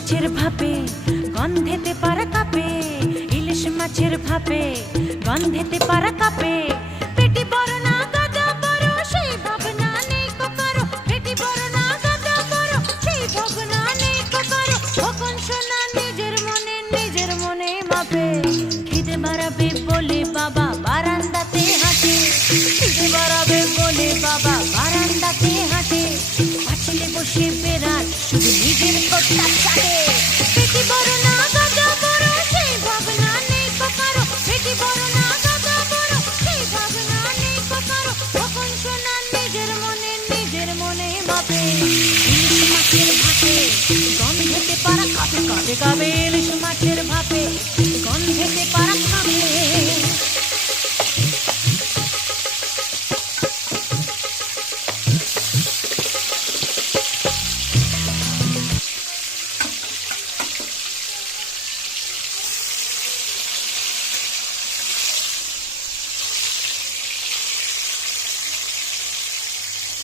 মাছের ভাপে গন্ধেতে পারা কাপে, ইলিশ মাছের ভাপে গন্ধেতে পারা কাপে। পেটি বড় না গাদা বড় সেই ভাবনা নেই কো কারো, পেটি বড় না গাদা বড় সেই ভাবনা নেই কো কারো। কখন শোনা নিজের মনে মাপে, খিদে বাড়াবে বলে বাবা বারান্দাতে হাঁটে, খিদে বাড়াবে বলে বাবা বারান্দাতে হাঁটে। পাঁচিলে বসে বেড়াল শুধু নিজের কথা চাটে। পেটি বড় না গাদা বড় সেই ভাবনা নেই কো কারো, পেটি বড় না গাদা বড় সেই ভাবনা নেই কো কারো। কখন শোনা নিজের মনে মাপে, ইলিশ মাছের ভাপে গন্ধেতে পারা কাপে কাপে কাপে, ইলিশ মাছের ভাপে